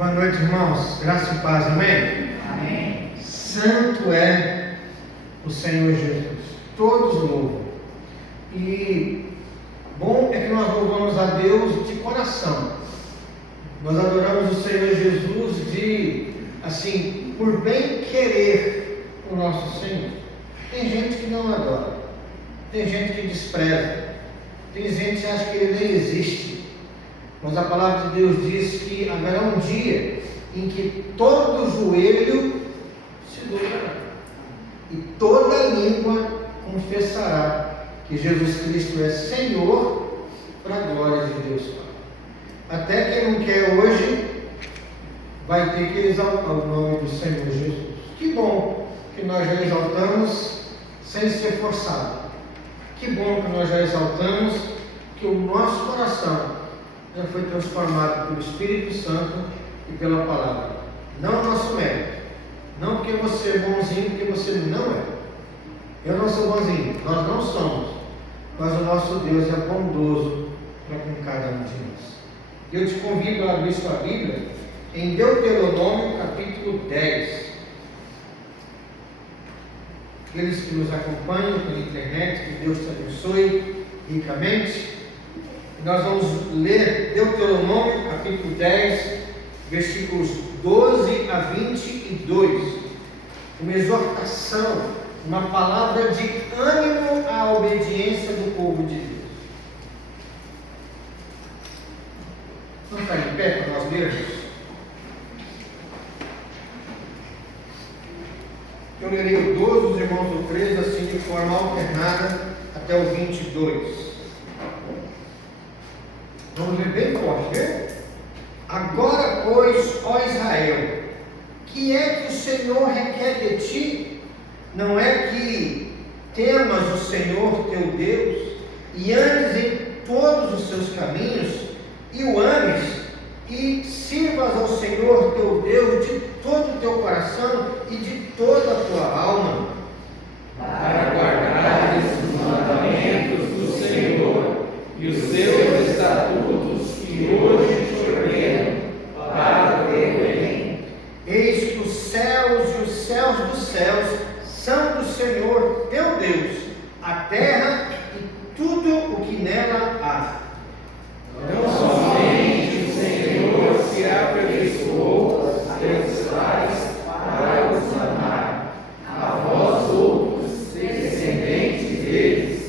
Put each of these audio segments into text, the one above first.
Boa noite, irmãos. Graça e paz, amém? Amém. Santo é o Senhor Jesus. Todos louvam. E bom é que nós louvamos a Deus de coração. Nós adoramos o Senhor Jesus por bem querer o nosso Senhor. Tem gente que não adora. Tem gente que despreza. Tem gente que acha que Ele nem existe. Mas a palavra de Deus diz que haverá um dia em que todo joelho se dobrará e toda língua confessará que Jesus Cristo é Senhor, para a glória de Deus Pai. Até quem não quer hoje vai ter que exaltar o nome do Senhor Jesus. Que bom que nós já exaltamos sem ser forçado. Que bom que nós já exaltamos, que o nosso coração já foi transformado pelo Espírito Santo e pela palavra. Não o nosso mérito. Não porque você é bonzinho, porque você não é. Eu não sou bonzinho, nós não somos. Mas o nosso Deus é bondoso para com cada um de nós. Eu te convido a abrir sua Bíblia em Deuteronômio capítulo 10. Aqueles que nos acompanham pela internet, que Deus te abençoe ricamente. Nós vamos ler Deuteronômio capítulo 10, versículos 12 a 22. Uma exortação, uma palavra de ânimo à obediência do povo de Deus. Vamos ficar em pé para nós lermos? Eu lerei o 12, os irmãos do 13, assim de forma alternada até o 22. Vamos ler bem forte, né? Agora, pois, ó Israel, que é que o Senhor requer de ti? Não é que temas o Senhor teu Deus e andes em todos os seus caminhos e o ames e sirvas ao Senhor teu Deus de todo o teu coração e de toda a tua alma, Para guardares os mandamentos do Senhor e os seus estatutos que hoje te ordeno para o teu bem. Eis que os céus e os céus dos céus são do Senhor teu Deus, a terra e tudo o que nela há. Não somente o Senhor se aperfeiçoou a teus pais para os amar, a vós outros, descendentes deles,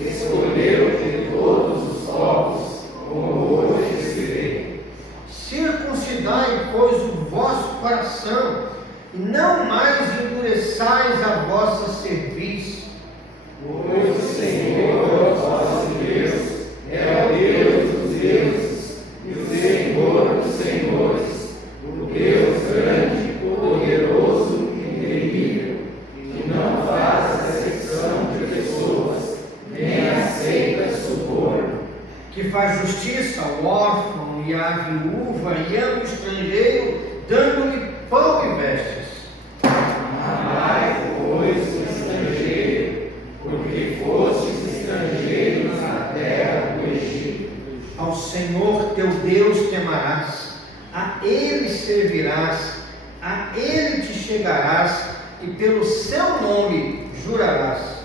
escolheu de todos os povos, como hoje se vê. Circuncidai, pois, o vosso coração, e não mais endureçais a vossa cerviz. Pois o Senhor, vosso Deus, é o Deus dos deuses e o Senhor dos senhores, o Deus grande, poderoso e terrível, que não faz acepção de pessoas, nem aceita suborno, Que faz justiça ao órfão e à viúva, e ama o estrangeiro, dando-lhe pão e vestes. amai, pois, o estrangeiro, porque fostes estrangeiros na terra do Egito. Ao Senhor teu Deus temerás, a Ele servirás, a Ele te chegarás, e pelo seu nome jurarás.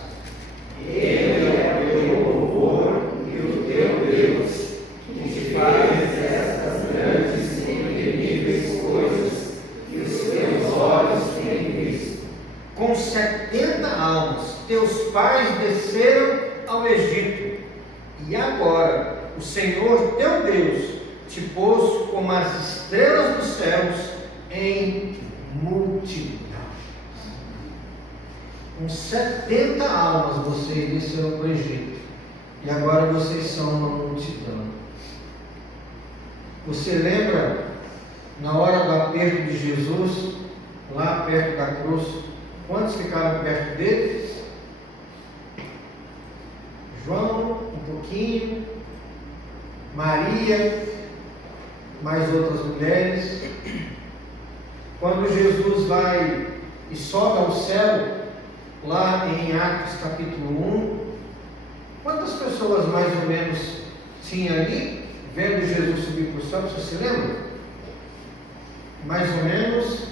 Ele é o teu louvor e o teu Deus, que te faz estas grandes e intemíveis coisas que os teus olhos têm visto. Com 70 almas teus pais desceram ao Egito, e agora o Senhor teu Deus te pôs como as estrelas dos céus em multidão. Com 70 almas vocês desceram para o Egito, e agora vocês são uma multidão. Você lembra, na hora do aperto de Jesus, lá perto da cruz, quantos ficaram perto dele? João, um pouquinho, Maria, mais outras mulheres. Quando Jesus vai e sobe ao céu, lá em Atos capítulo 1, quantas pessoas mais ou menos tinha ali, vendo Jesus subir para o céu? Você se lembra? mais ou menos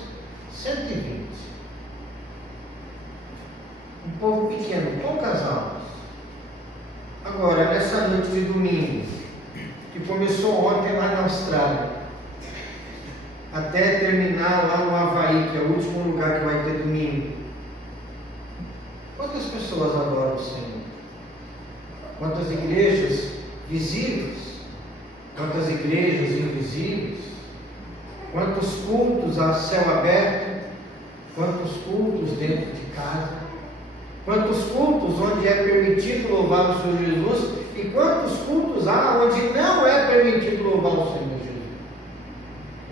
120. Um povo pequeno, poucas almas. Agora, nessa noite de domingo, que começou ontem lá na Austrália, até terminar lá no Havaí, que é o último lugar que vai ter domingo, quantas pessoas adoram o Senhor? Quantas igrejas visíveis? Quantas igrejas invisíveis? Quantos cultos a céu aberto? Quantos cultos dentro de casa? Quantos cultos onde é permitido louvar o Senhor Jesus? E quantos cultos há onde não é permitido louvar o Senhor Jesus?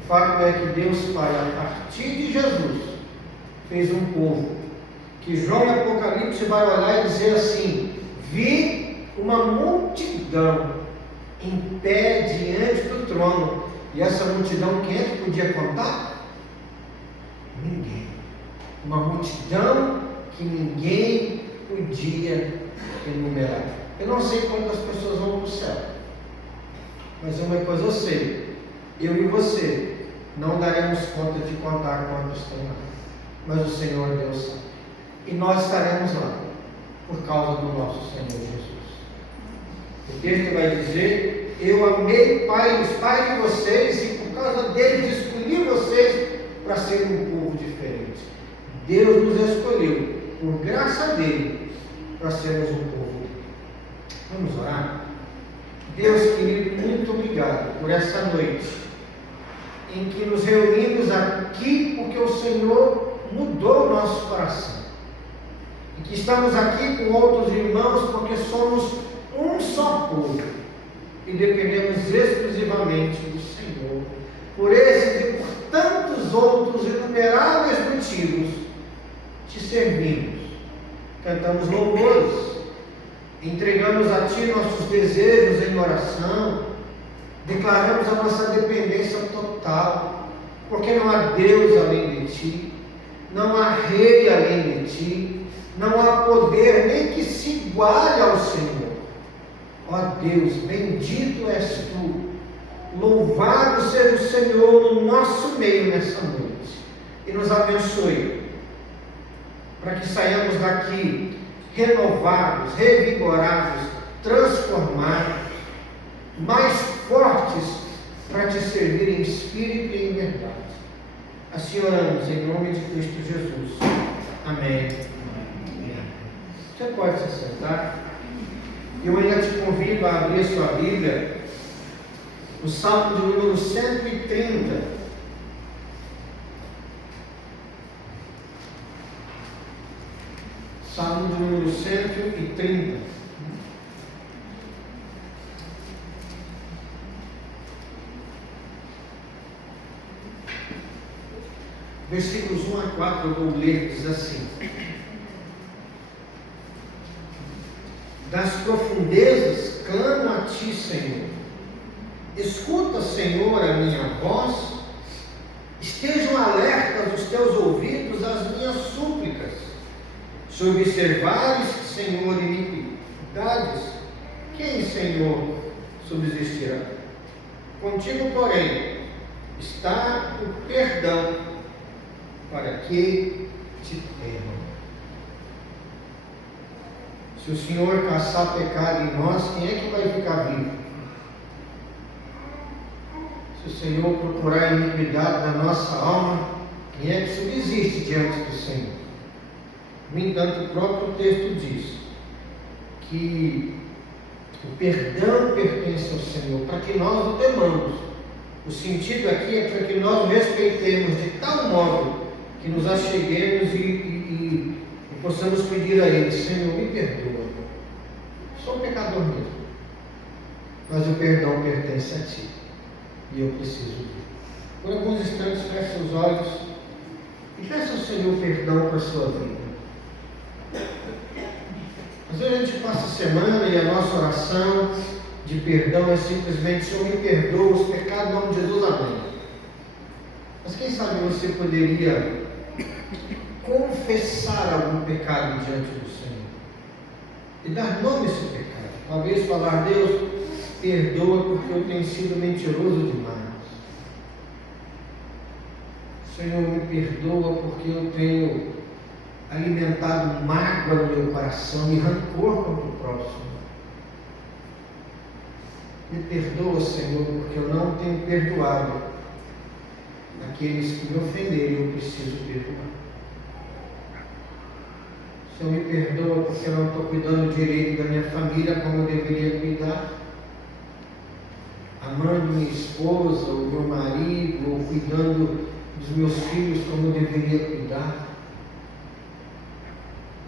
O fato é que Deus Pai, a partir de Jesus, fez um povo que João em Apocalipse vai olhar e dizer assim: vi uma multidão em pé diante do trono. E essa multidão, quem é que podia contar? Ninguém. Uma multidão que ninguém podia enumerar. Eu não sei quantas pessoas vão para o céu, mas uma coisa eu sei: eu e você não daremos conta de contar quantos tem lá, mas o Senhor Deus sabe. E nós estaremos lá por causa do nosso Senhor Jesus. O texto vai dizer: eu amei os pais de vocês, e por causa deles escolhi vocês para serem um povo diferente. Deus nos escolheu, por graça dele, para sermos um povo. Vamos orar? Deus querido, muito obrigado por essa noite em que nos reunimos aqui porque o Senhor mudou o nosso coração, e que estamos aqui com outros irmãos porque somos um só povo e dependemos exclusivamente do Senhor. Por esses e por tantos outros inumeráveis motivos te servimos, cantamos louvores, entregamos a Ti nossos desejos em oração, declaramos a nossa dependência total, porque não há Deus além de Ti, não há Rei além de Ti, não há poder nem que se iguale ao Senhor. Ó Deus, bendito és Tu, louvado seja o Senhor no nosso meio nessa noite, e nos abençoe, para que saiamos daqui renovados, revigorados, transformados, mais fortes para Te servir em espírito e em verdade. Assim oramos em nome de Cristo Jesus. Amém. Você pode se sentar. Eu ainda te convido a abrir sua Bíblia, o Salmo de número 130. Salmo de número 130. Versículos 1 a 4 eu vou ler, diz assim: das profundezas clamo a Ti, Senhor. Escuta, Senhor, a minha voz. Estejam alertas os Teus ouvidos às minhas súplicas. Se observares, Senhor, iniquidades, quem, Senhor, subsistirá? Contigo, porém, está o perdão, para que Te temam. Se o Senhor caçar pecado em nós, quem é que vai ficar vivo? Se o Senhor procurar iniquidade na nossa alma, quem é que subsiste diante do Senhor? No entanto, o próprio texto diz que o perdão pertence ao Senhor, para que nós o temamos. O sentido aqui é para que nós o respeitemos de tal modo que nos acheguemos e possamos pedir a Ele: Senhor, me perdoa, sou pecador mesmo, mas o perdão pertence a Ti e eu preciso dele. Por alguns instantes, feche os olhos e peça ao Senhor perdão para a sua vida. Às vezes a gente passa a semana e a nossa oração de perdão é simplesmente: Senhor, me perdoa os pecados em nome de Jesus, amém. Mas quem sabe você poderia confessar algum pecado diante do Senhor e dar nome a esse pecado? Talvez falar: Deus, perdoa porque eu tenho sido mentiroso demais. Senhor, me perdoa porque eu tenho alimentado mágoa no meu coração e rancor contra o próximo. Me perdoa, Senhor, porque eu não tenho perdoado aqueles que me ofenderam e eu preciso perdoar. Senhor, me perdoa porque eu não estou cuidando direito da minha família como eu deveria cuidar. Amando minha esposa, ou meu marido, ou cuidando dos meus filhos como eu deveria cuidar.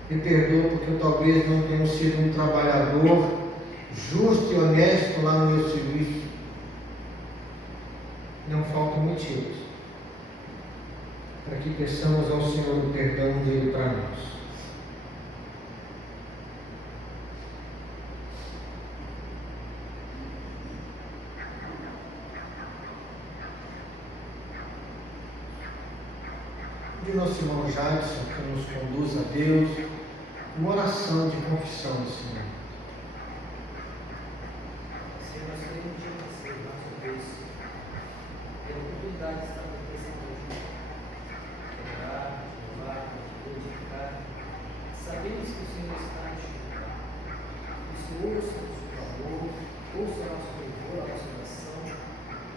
Me perdoa porque eu talvez não tenha sido um trabalhador justo e honesto lá no meu serviço. Não faltam motivos para que peçamos ao Senhor o perdão dele para nós. De nosso irmão Jadson, que nos conduz a Deus, uma oração de confissão do Senhor. Senhor, nós queremos te agradecer, nosso Deus, pela oportunidade de estar aqui essa noite, te adorar, te louvar, te glorificar. Sabemos que o Senhor está nos escutando. Isso ouça o seu amor, ouça o nosso louvor, a nossa oração,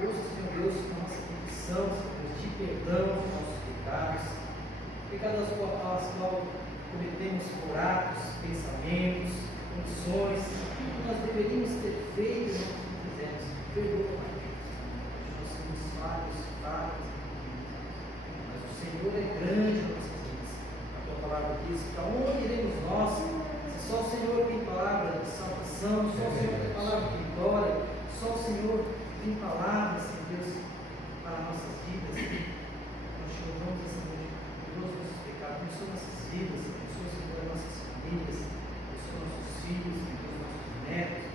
ouça, Senhor Deus, a nossa petição, Senhor Deus, de perdão dos nossos pecados, pecados aos quais cometemos por atos, pensamentos, condições, que nós deveríamos ter feito e não fizemos. Perdoa, Pai. Nós somos falhos, mas o Senhor é grande nas nossas vidas. A tua palavra diz: para onde iremos nós? Se só o Senhor tem palavra de salvação, só o Senhor tem palavra de vitória, só o Senhor tem palavras, Senhor Deus, para nossas vidas. Nós te louvamos essa noite por todos os nossos pecados, abençoa nossas vidas, abençoa, Senhor, as nossas famílias, abençoa nossos filhos, abençoa nossos netos,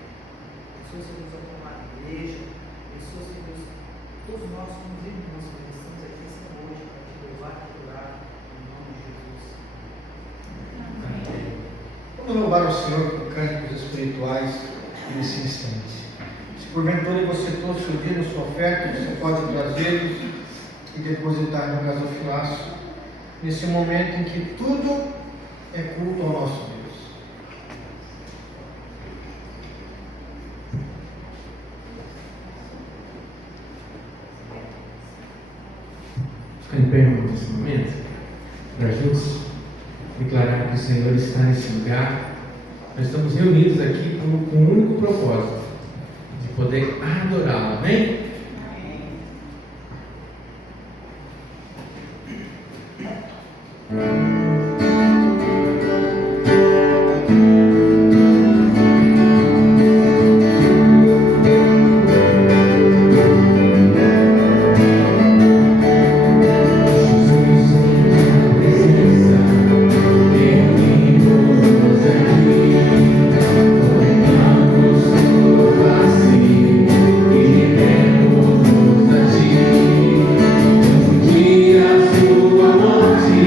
abençoa, Senhor Deus, a formar a igreja, abençoa, Senhor Deus, todos nós, como irmãos, que estamos aqui esta noite para te louvar e adorar, em nome de Jesus. Amém. Vamos louvar o Senhor com cânticos espirituais nesse instante. Se porventura você trouxe o dia da sua oferta, você pode trazê-los e depositar no gasofilaço, nesse momento em que tudo é culto ao nosso Deus. Ficar em pé nesse momento, para juntos declarar que o Senhor está nesse lugar. Nós estamos reunidos aqui com um único propósito, de poder adorá-lo, amém? Dia sua morte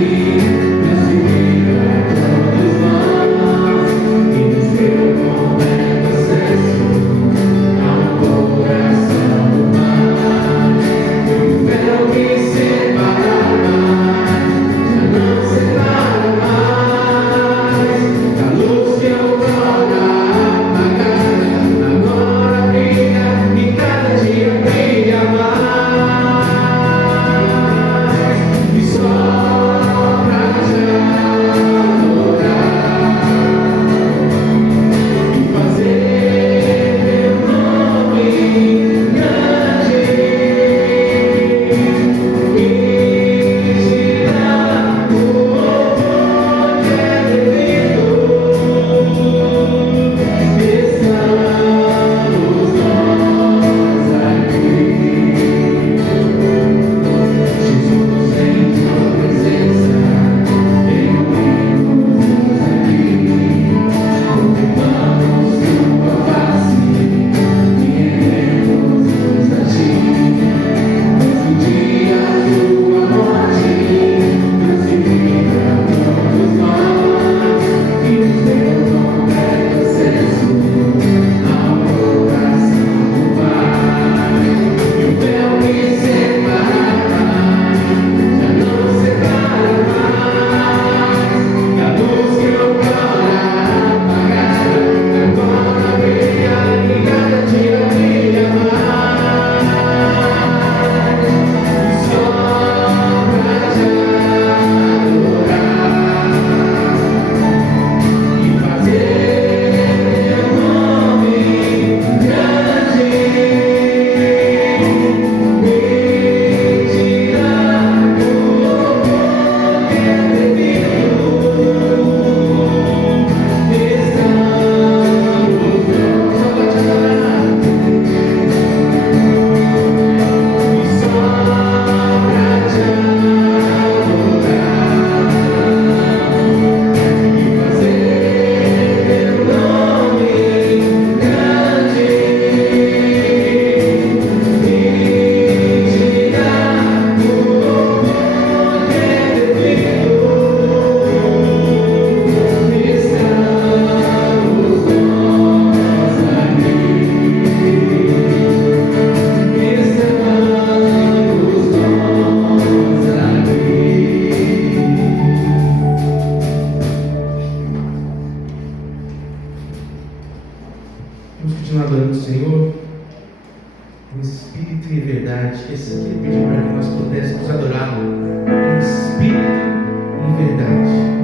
que assim que Ele pediu para que nós pudéssemos adorá-lo em espírito e em verdade.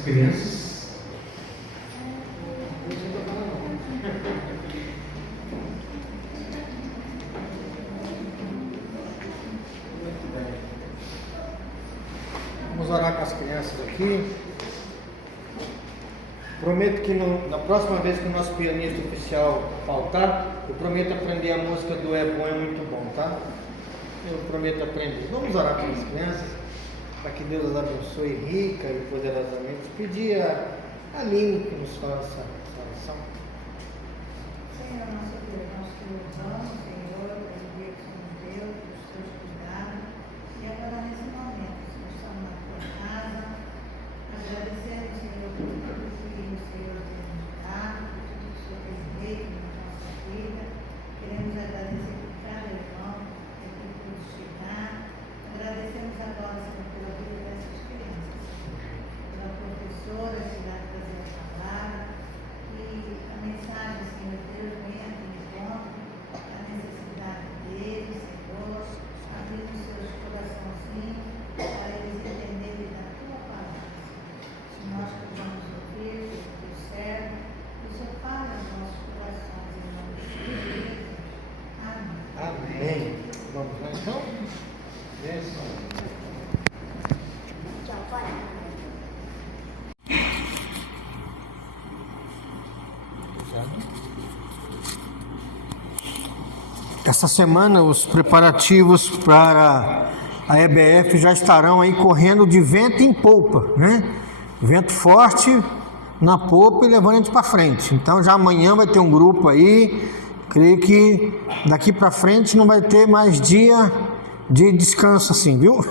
as crianças. Vamos orar com as crianças aqui. Prometo que na próxima vez que o nosso pianista oficial faltar, eu prometo aprender a música do É Bom, É Muito Bom, tá? Eu prometo aprender. Vamos orar com as crianças, para que Deus as abençoe rica e poderosamente. Pedir a Aline que nos faça essa oração. Senhor, nosso Deus, nós te louvamos, Senhor, pelo dia que somos Deus, pelos teus cuidados. E agora, nesse momento, nós estamos na tua casa, agradecendo, Senhor, por tudo que o Senhor tem nos dado, por tudo que o Senhor tem feito na nossa vida. Queremos agradecer por cada irmão que aqui pôde chegar. Agradecemos agora, Senhor, pela vida dessas crianças, Senhor, pela professora que vai trazer a palavra. E a mensagem, Senhor Deus, venha de encontro à necessidade deles, Senhor, abrindo seus coraçõezinhos para eles entenderem da tua palavra. Se nós podemos ouvir o teu servo, o Senhor fala aos nossos corações em nome de Jesus. Amém. Amém. Vamos lá então? Tchau, pai. Essa semana os preparativos para a EBF já estarão aí correndo de vento em polpa, né? Vento forte na polpa e levando a gente para frente. Então já amanhã vai ter um grupo aí. Creio que daqui para frente não vai ter mais dia de descanso assim, viu?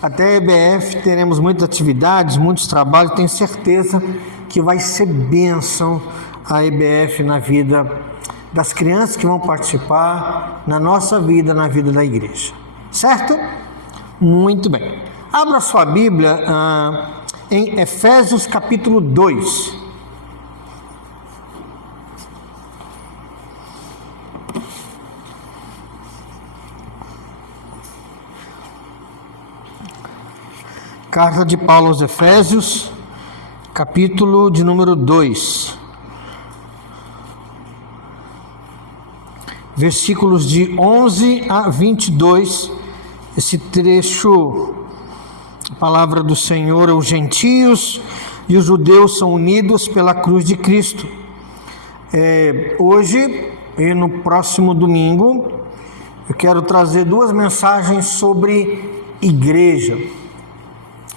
Até a EBF teremos muitas atividades, muitos trabalhos. Tenho certeza que vai ser bênção a EBF na vida das crianças que vão participar, na nossa vida, na vida da igreja. Certo? Muito bem. Abra sua Bíblia em Efésios capítulo 2. Carta de Paulo aos Efésios, capítulo de número 2. Versículos de 11 a 22, esse trecho, a palavra do Senhor: os gentios e os judeus são unidos pela cruz de Cristo. Hoje e no próximo domingo, eu quero trazer duas mensagens sobre igreja.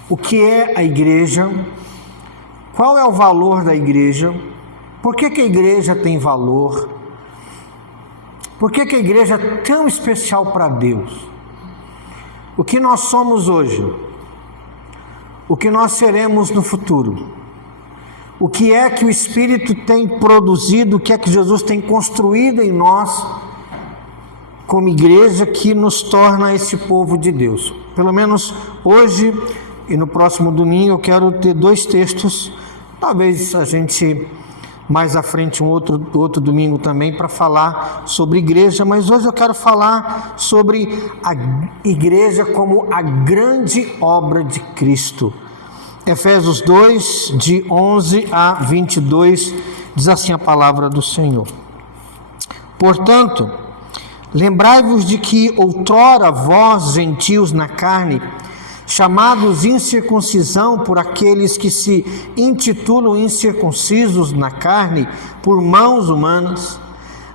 O que é a igreja? Qual é o valor da igreja? Por que a igreja tem valor? Por que a igreja é tão especial para Deus? O que nós somos hoje? O que nós seremos no futuro? O que é que o Espírito tem produzido? O que é que Jesus tem construído em nós como igreja que nos torna esse povo de Deus? Pelo menos hoje e no próximo domingo eu quero ter dois textos, talvez a gente mais à frente um outro domingo também, para falar sobre igreja, mas hoje eu quero falar sobre a igreja como a grande obra de Cristo. Efésios 2, de 11 a 22, diz assim a palavra do Senhor: portanto, lembrai-vos de que outrora vós, gentios na carne, chamados incircuncisão por aqueles que se intitulam incircuncisos na carne por mãos humanas,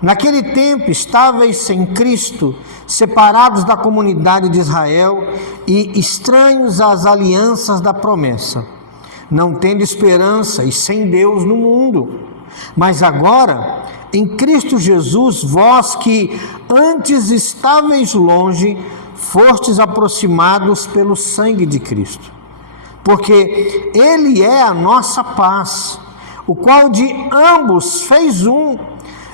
naquele tempo estáveis sem Cristo, separados da comunidade de Israel e estranhos às alianças da promessa, não tendo esperança e sem Deus no mundo. Mas agora, em Cristo Jesus, vós que antes estáveis longe, fostes aproximados pelo sangue de Cristo, porque Ele é a nossa paz, o qual de ambos fez um,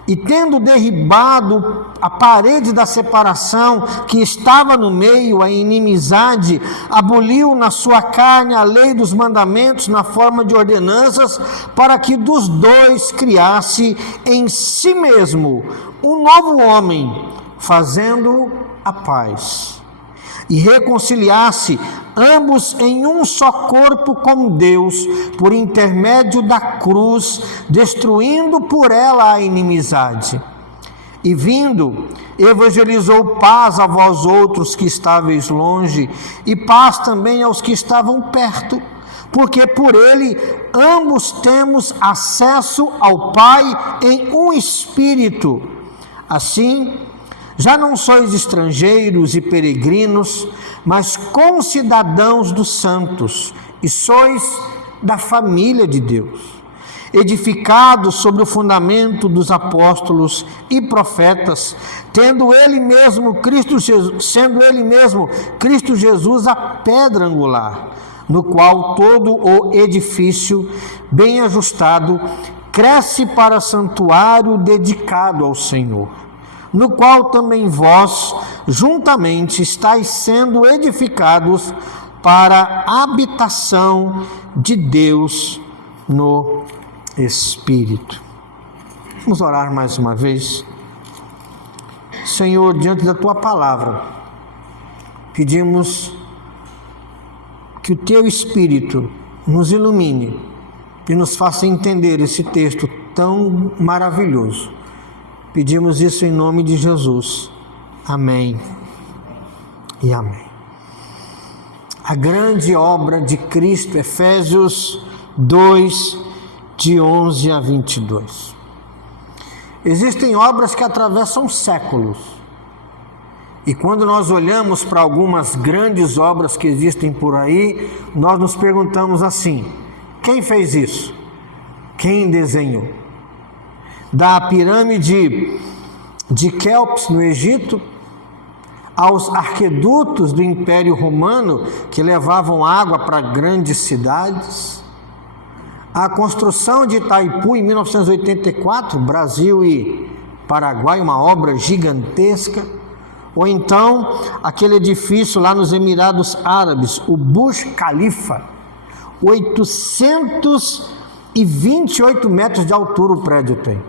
e tendo derribado a parede da separação que estava no meio, a inimizade, aboliu na sua carne a lei dos mandamentos na forma de ordenanças, para que dos dois criasse em si mesmo um novo homem, fazendo a paz, e reconciliasse ambos em um só corpo com Deus, por intermédio da cruz, destruindo por ela a inimizade. E vindo, evangelizou paz a vós outros que estáveis longe, e paz também aos que estavam perto, porque por ele ambos temos acesso ao Pai em um Espírito. Assim, já não sois estrangeiros e peregrinos, mas concidadãos dos santos, e sois da família de Deus, edificados sobre o fundamento dos apóstolos e profetas, sendo ele mesmo Cristo Jesus a pedra angular, no qual todo o edifício, bem ajustado, cresce para santuário dedicado ao Senhor, no qual também vós, juntamente, estáis sendo edificados para a habitação de Deus no Espírito. Vamos orar mais uma vez. Senhor, diante da Tua palavra, pedimos que o Teu Espírito nos ilumine e nos faça entender esse texto tão maravilhoso. Pedimos isso em nome de Jesus. Amém e amém. A grande obra de Cristo, Efésios 2, de 11 a 22. Existem obras que atravessam séculos. E quando nós olhamos para algumas grandes obras que existem por aí, nós nos perguntamos assim: quem fez isso? Quem desenhou? Da pirâmide de Quéops no Egito, aos arquedutos do Império Romano que levavam água para grandes cidades, a construção de Itaipu em 1984, Brasil e Paraguai, uma obra gigantesca, ou então aquele edifício lá nos Emirados Árabes, o Burj Khalifa, 828 metros de altura o prédio tem,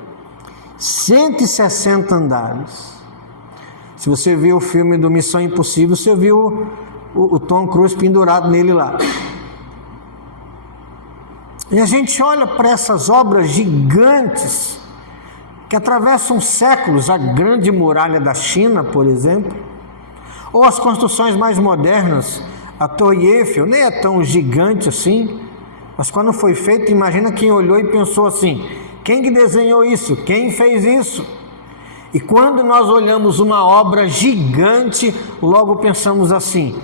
160 andares. Se você viu o filme do Missão Impossível, você viu o Tom Cruise pendurado nele lá. E a gente olha para essas obras gigantes que atravessam séculos, a Grande Muralha da China, por exemplo, ou as construções mais modernas, a Torre Eiffel, nem é tão gigante assim, mas quando foi feito, imagina quem olhou e pensou assim: quem que desenhou isso? Quem fez isso? E quando nós olhamos uma obra gigante, logo pensamos assim: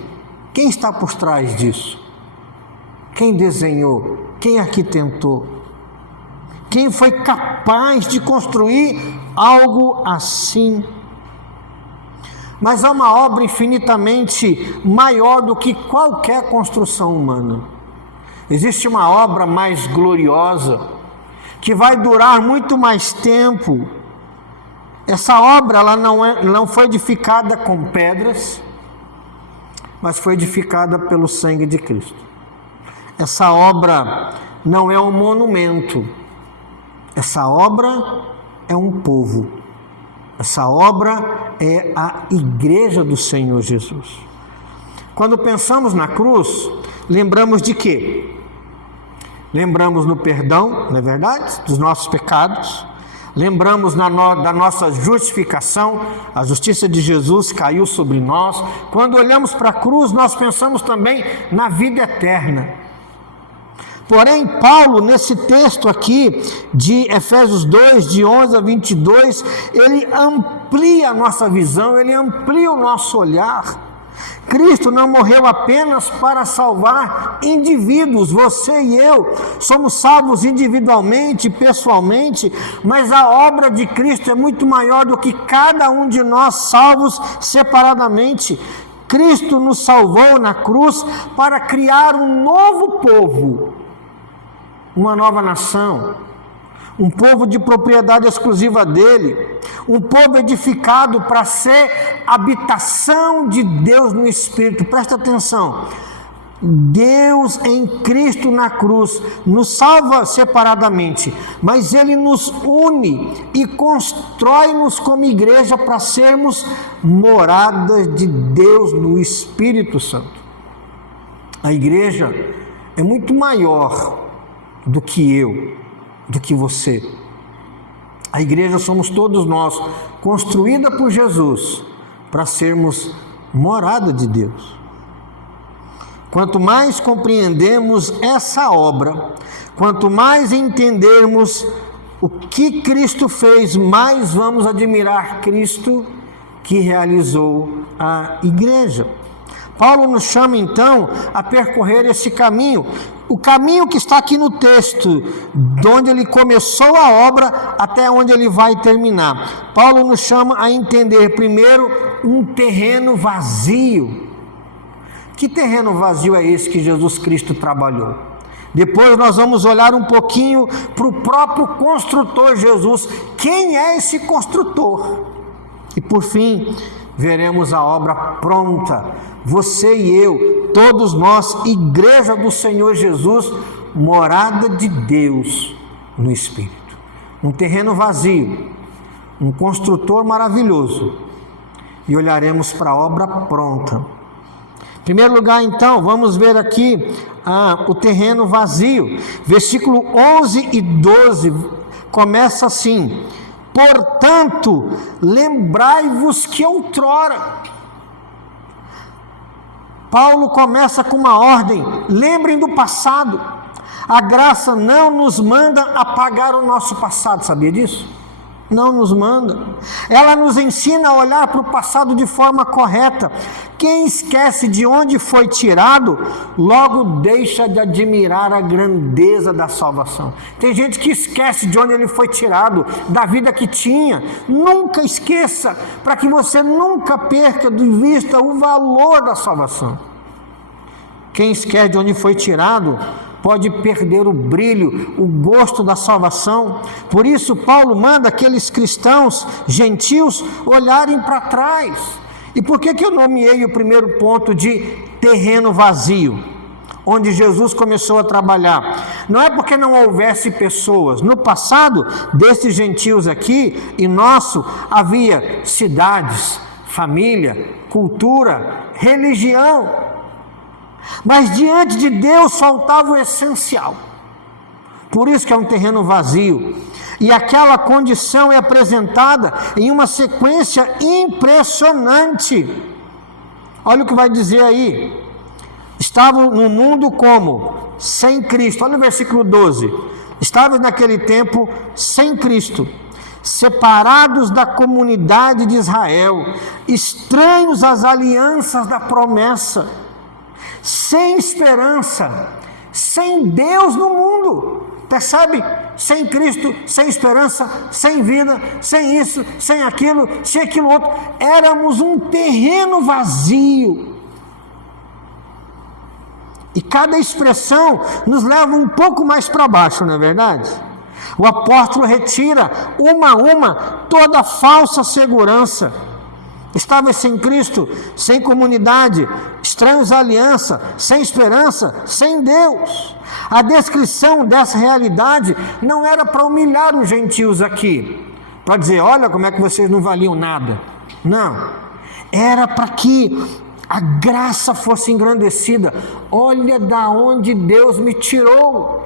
quem está por trás disso? Quem desenhou? Quem arquitetou? Quem foi capaz de construir algo assim? Mas há uma obra infinitamente maior do que qualquer construção humana. Existe uma obra mais gloriosa, que vai durar muito mais tempo. Essa obra ela não foi edificada com pedras, mas foi edificada pelo sangue de Cristo. Essa obra não é um monumento, essa obra é um povo, essa obra é a igreja do Senhor Jesus. Quando pensamos na cruz, lembramos de quê? Lembramos no perdão, não é verdade? Dos nossos pecados. Lembramos da nossa justificação, a justiça de Jesus caiu sobre nós. Quando olhamos para a cruz, nós pensamos também na vida eterna. Porém, Paulo, nesse texto aqui de Efésios 2, de 11 a 22, ele amplia a nossa visão, ele amplia o nosso olhar. Cristo não morreu apenas para salvar indivíduos, você e eu somos salvos individualmente, pessoalmente, mas a obra de Cristo é muito maior do que cada um de nós salvos separadamente. Cristo nos salvou na cruz para criar um novo povo, uma nova nação, um povo de propriedade exclusiva dele, um povo edificado para ser habitação de Deus no Espírito. Presta atenção, Deus em Cristo na cruz nos salva separadamente, mas Ele nos une e constrói-nos como igreja para sermos moradas de Deus no Espírito Santo. A igreja é muito maior do que eu, do que você. A igreja somos todos nós, construída por Jesus para sermos morada de Deus. Quanto mais compreendemos essa obra, quanto mais entendermos o que Cristo fez, mais vamos admirar Cristo que realizou a igreja. Paulo nos chama então a percorrer esse caminho, o caminho que está aqui no texto, de onde ele começou a obra até onde ele vai terminar. Paulo nos chama a entender primeiro um terreno vazio. Que terreno vazio é esse que Jesus Cristo trabalhou? Depois nós vamos olhar um pouquinho para o próprio construtor Jesus. Quem é esse construtor? E por fim, veremos a obra pronta. Você e eu, todos nós, igreja do Senhor Jesus, morada de Deus no Espírito. Um terreno vazio, um construtor maravilhoso. E olharemos para a obra pronta. Em primeiro lugar, então, vamos ver aqui o terreno vazio. Versículo 11 e 12 começa assim: portanto, lembrai-vos que outrora. Paulo começa com uma ordem: lembrem do passado. A graça não nos manda apagar o nosso passado, sabia disso? Não nos manda. Ela nos ensina a olhar para o passado de forma correta. Quem esquece de onde foi tirado, logo deixa de admirar a grandeza da salvação. Tem gente que esquece de onde ele foi tirado, da vida que tinha. Nunca esqueça, para que você nunca perca de vista o valor da salvação. Quem esquece de onde foi tirado, pode perder o brilho, o gosto da salvação. Por isso Paulo manda aqueles cristãos gentios olharem para trás. E por que eu nomeei o primeiro ponto de terreno vazio, onde Jesus começou a trabalhar? Não é porque não houvesse pessoas. No passado desses gentios aqui e nosso, havia cidades, família, cultura, religião. Mas diante de Deus faltava o essencial. Por isso que é um terreno vazio. E aquela condição é apresentada em uma sequência impressionante. Olha o que vai dizer aí. Estavam no mundo como? Sem Cristo. Olha o versículo 12. Estavam naquele tempo sem Cristo, separados da comunidade de Israel, estranhos às alianças da promessa, sem esperança, sem Deus no mundo. Percebe? Sem Cristo, sem esperança, sem vida, sem isso, sem aquilo, sem aquilo outro. Éramos um terreno vazio. E cada expressão nos leva um pouco mais para baixo, não é verdade? O apóstolo retira uma a uma toda falsa segurança. Estava sem Cristo, sem comunidade, estranhos à aliança, sem esperança, sem Deus. A descrição dessa realidade não era para humilhar os gentios aqui, para dizer, olha como é que vocês não valiam nada. Não, era para que a graça fosse engrandecida. Olha da onde Deus me tirou.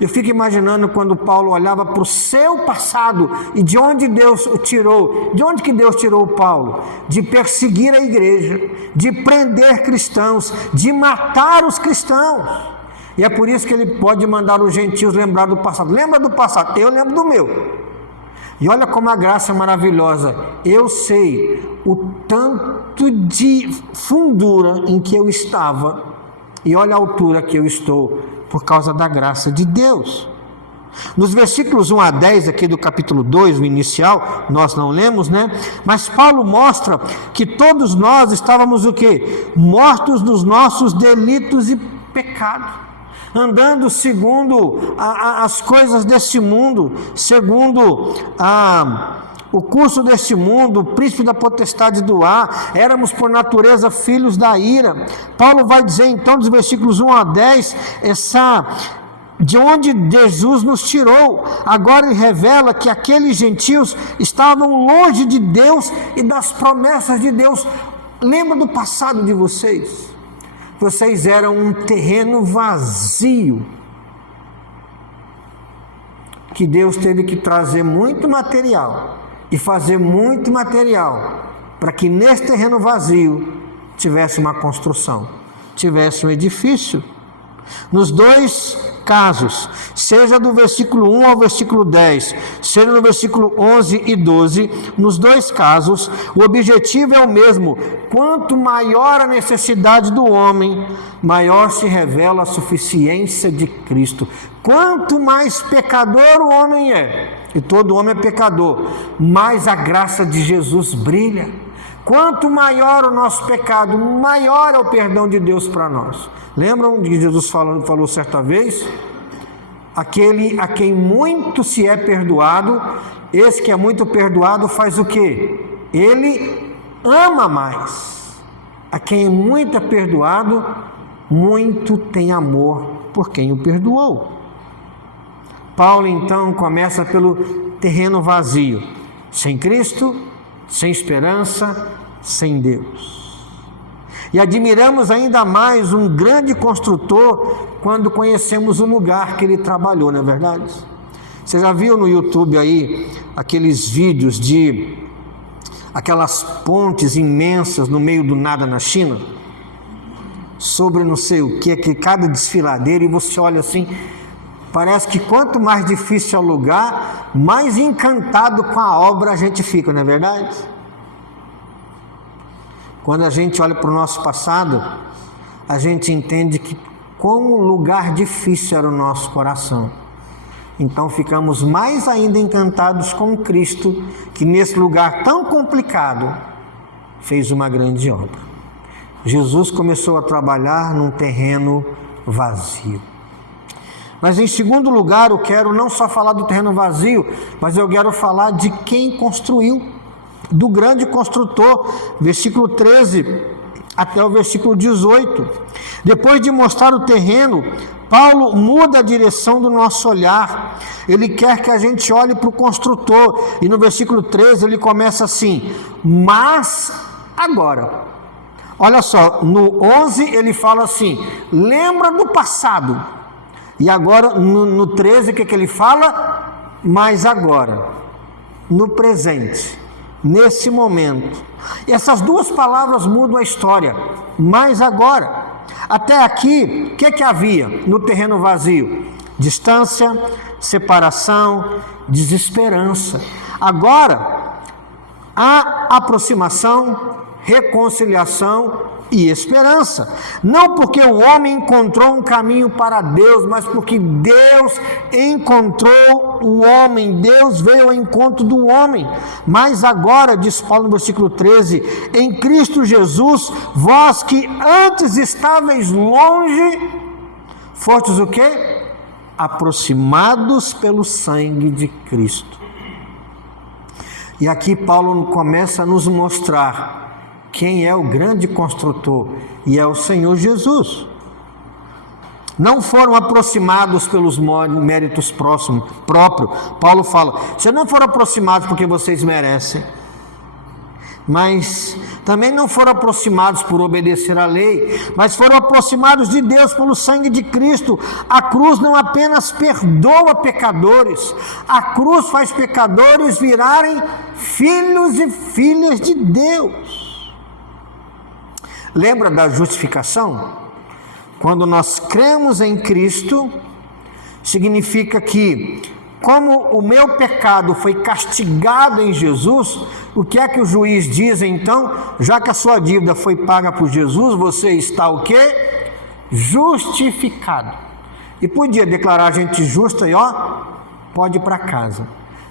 Eu fico imaginando quando Paulo olhava para o seu passado e de onde Deus o tirou. De onde que Deus tirou Paulo? De perseguir a igreja, de prender cristãos, de matar os cristãos. E é por isso que ele pode mandar os gentios lembrar do passado. Lembra do passado? Eu lembro do meu. E olha como a graça é maravilhosa. Eu sei o tanto de fundura em que eu estava e olha a altura que eu estou por causa da graça de Deus. Nos versículos 1 a 10 aqui do capítulo 2, o inicial, nós não lemos, né? Mas Paulo mostra que todos nós estávamos o quê? Mortos dos nossos delitos e pecados, andando segundo as coisas desse mundo, segundo o curso deste mundo, o príncipe da potestade do ar, éramos por natureza filhos da ira. Paulo vai dizer então, dos versículos 1 a 10, de onde Jesus nos tirou. Agora ele revela que aqueles gentios estavam longe de Deus e das promessas de Deus. Lembra do passado de vocês? Vocês eram um terreno vazio, que Deus teve que trazer muito material e fazer muito material para que nesse terreno vazio tivesse uma construção, tivesse um edifício. Nos dois casos, seja do versículo 1 ao versículo 10, seja no versículo 11 e 12, nos dois casos, o objetivo é o mesmo. Quanto maior a necessidade do homem, maior se revela a suficiência de Cristo. Quanto mais pecador o homem é, e todo homem é pecador, mais a graça de Jesus brilha. Quanto maior o nosso pecado, maior é o perdão de Deus para nós. Lembram de que Jesus falou certa vez? Aquele a quem muito se é perdoado, esse que é muito perdoado faz o quê? Ele ama mais. A quem é muito é perdoado, muito tem amor por quem o perdoou. Paulo então começa pelo terreno vazio, sem Cristo, sem esperança, sem Deus. E admiramos ainda mais um grande construtor quando conhecemos o lugar que ele trabalhou, não é verdade? Você já viu no YouTube aí aqueles vídeos de aquelas pontes imensas no meio do nada na China? Sobre não sei o que, cada desfiladeiro, e você olha assim, parece que quanto mais difícil é o lugar, mais encantado com a obra a gente fica, não é verdade? Quando a gente olha para o nosso passado, a gente entende que como lugar difícil era o nosso coração. Então ficamos mais ainda encantados com Cristo, que nesse lugar tão complicado fez uma grande obra. Jesus começou a trabalhar num terreno vazio. Mas em segundo lugar, eu quero não só falar do terreno vazio, mas eu quero falar de quem construiu, do grande construtor, versículo 13 até o versículo 18. Depois de mostrar o terreno, Paulo muda a direção do nosso olhar. Ele quer que a gente olhe para o construtor, e no versículo 13 ele começa assim: mas agora. Olha só, no 11 ele fala assim: lembra do passado. E agora no 13 o que ele fala? Mas agora, no presente, nesse momento. E essas duas palavras mudam a história. Mas agora, até aqui, o que havia no terreno vazio? Distância, separação, desesperança. Agora, há aproximação, reconciliação e esperança. Não porque o homem encontrou um caminho para Deus, mas porque Deus encontrou o homem. Deus veio ao encontro do homem. Mas agora, diz Paulo no versículo 13, em Cristo Jesus, vós que antes estáveis longe, fostes o quê? Aproximados pelo sangue de Cristo. E aqui Paulo começa a nos mostrar quem é o grande construtor, e é o Senhor Jesus. Não foram aproximados pelos méritos próprios. Paulo fala, vocês não foram aproximados porque vocês merecem, mas também não foram aproximados por obedecer à lei, mas foram aproximados de Deus pelo sangue de Cristo. A cruz não apenas perdoa pecadores, a cruz faz pecadores virarem filhos e filhas de Deus. Lembra da justificação? Quando nós cremos em Cristo, significa que, como o meu pecado foi castigado em Jesus, o que é que o juiz diz então? Já que a sua dívida foi paga por Jesus, você está o quê? Justificado. E podia declarar a gente justa e pode ir para casa.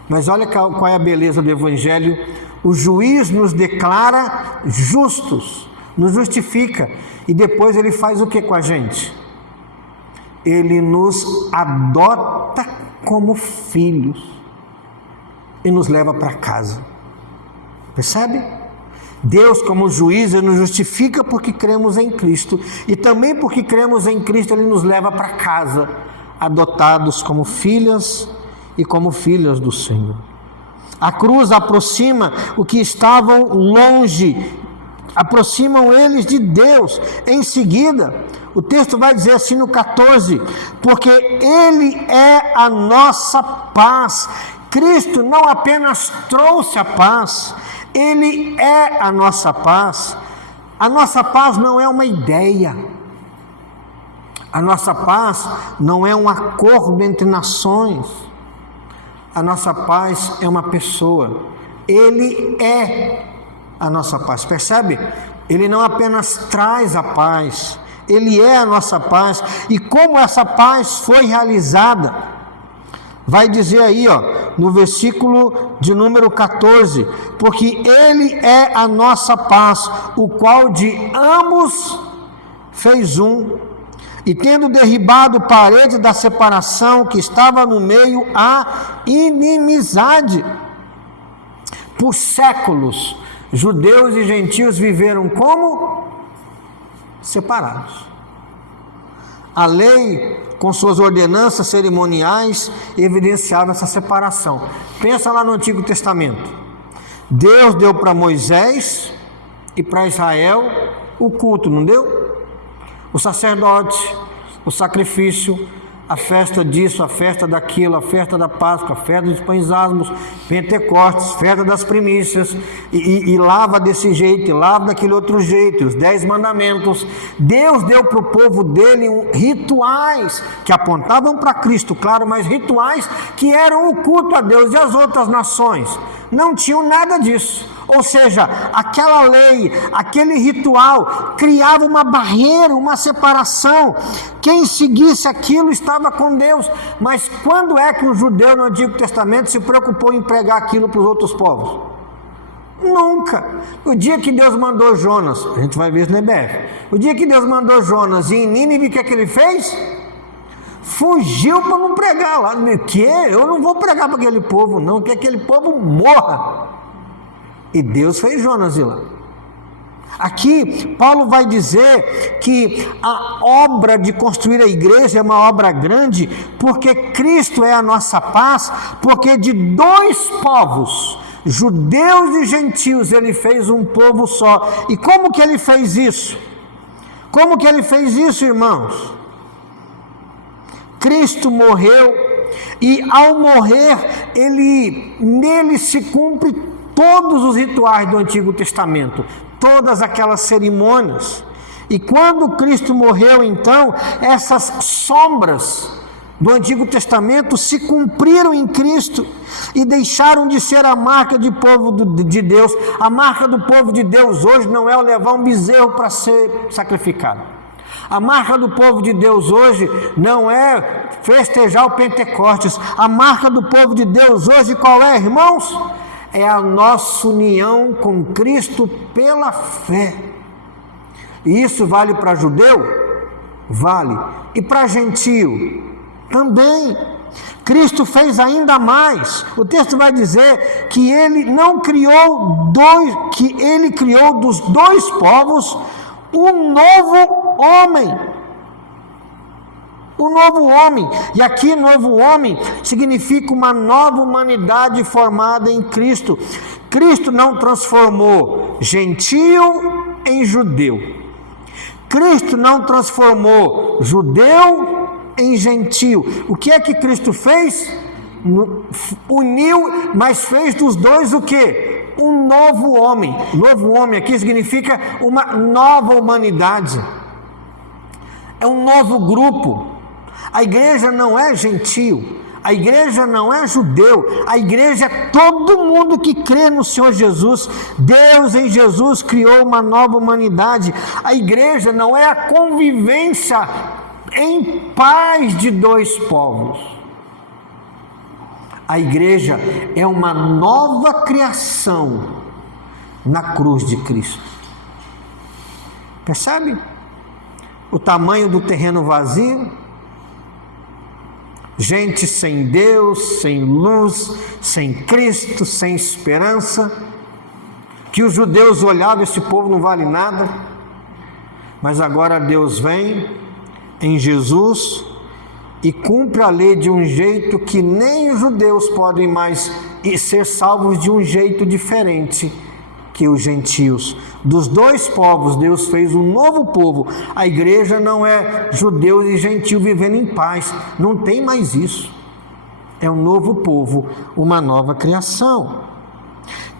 Mas olha qual é a beleza do Evangelho. O juiz nos declara justos, nos justifica, e depois ele faz o que com a gente? Ele nos adota como filhos e nos leva para casa. Percebe? Deus, como juiz, Ele nos justifica porque cremos em Cristo, e também porque cremos em Cristo Ele nos leva para casa, adotados como filhas e como filhas do Senhor. A cruz aproxima o que estavam longe, aproximam eles de Deus. Em seguida, o texto vai dizer assim no 14: porque Ele é a nossa paz. Cristo não apenas trouxe a paz, Ele é a nossa paz. A nossa paz não é uma ideia, a nossa paz não é um acordo entre nações, a nossa paz é uma pessoa. Ele é a nossa paz, percebe? Ele não apenas traz a paz, Ele é a nossa paz. E como essa paz foi realizada? Vai dizer aí, no versículo de número 14: porque Ele é a nossa paz, o qual de ambos fez um, e tendo derribado parede da separação que estava no meio, a inimizade. Por séculos, judeus e gentios viveram como? Separados. A lei, com suas ordenanças cerimoniais, evidenciava essa separação. Pensa lá no Antigo Testamento. Deus deu para Moisés e para Israel o culto, não deu? O sacerdote, o sacrifício, a festa disso, a festa daquilo, a festa da Páscoa, a festa dos pães asmos, Pentecostes, festa das primícias, e lava desse jeito, e lava daquele outro jeito, os 10 mandamentos. Deus deu para o povo dele rituais que apontavam para Cristo, claro, mas rituais que eram o culto a Deus. E as outras nações não tinham nada disso. Ou seja, aquela lei, aquele ritual criava uma barreira, uma separação. Quem seguisse aquilo estava com Deus. Mas quando é que um judeu no Antigo Testamento se preocupou em pregar aquilo para os outros povos? Nunca. O dia que Deus mandou Jonas, a gente vai ver isso no EBF, o dia que Deus mandou Jonas em Nínive, o que é que ele fez? Fugiu para não pregar lá. Que? Eu não vou pregar para aquele povo, não, que aquele povo morra. E Deus fez Jonas ir lá. Aqui, Paulo vai dizer que a obra de construir a igreja é uma obra grande, porque Cristo é a nossa paz, porque de 2 povos, judeus e gentios, Ele fez um povo só. E como que Ele fez isso? Como que Ele fez isso, irmãos? Cristo morreu, e ao morrer, nele se cumpre todos os rituais do Antigo Testamento, todas aquelas cerimônias. E quando Cristo morreu, então, essas sombras do Antigo Testamento se cumpriram em Cristo e deixaram de ser a marca de povo de Deus. A marca do povo de Deus hoje não é o levar um bezerro para ser sacrificado. A marca do povo de Deus hoje não é festejar o Pentecostes. A marca do povo de Deus hoje qual é, irmãos? É a nossa união com Cristo pela fé. E isso vale para judeu? Vale. E para gentio? Também. Cristo fez ainda mais. O texto vai dizer que Ele não criou que Ele criou dos 2 povos um novo homem. O novo homem, e aqui novo homem significa uma nova humanidade formada em Cristo. Cristo não transformou gentio em judeu. Cristo não transformou judeu em gentio. O que é que Cristo fez? Uniu, mas fez dos 2 o quê? Um novo homem. Novo homem aqui significa uma nova humanidade. É um novo grupo. A igreja não é gentio, a igreja não é judeu, a igreja é todo mundo que crê no Senhor Jesus. Deus em Jesus criou uma nova humanidade. A igreja não é a convivência em paz de 2 povos. A igreja é uma nova criação na cruz de Cristo. Percebe o tamanho do terreno vazio? Gente sem Deus, sem luz, sem Cristo, sem esperança. que os judeus olhavam, esse povo não vale nada, mas agora Deus vem em Jesus e cumpre a lei de um jeito que nem os judeus podem mais ser salvos de um jeito diferente que os gentios. Dos dois povos, Deus fez um novo povo. A igreja não é judeus e gentios vivendo em paz, não tem mais isso. É um novo povo, uma nova criação.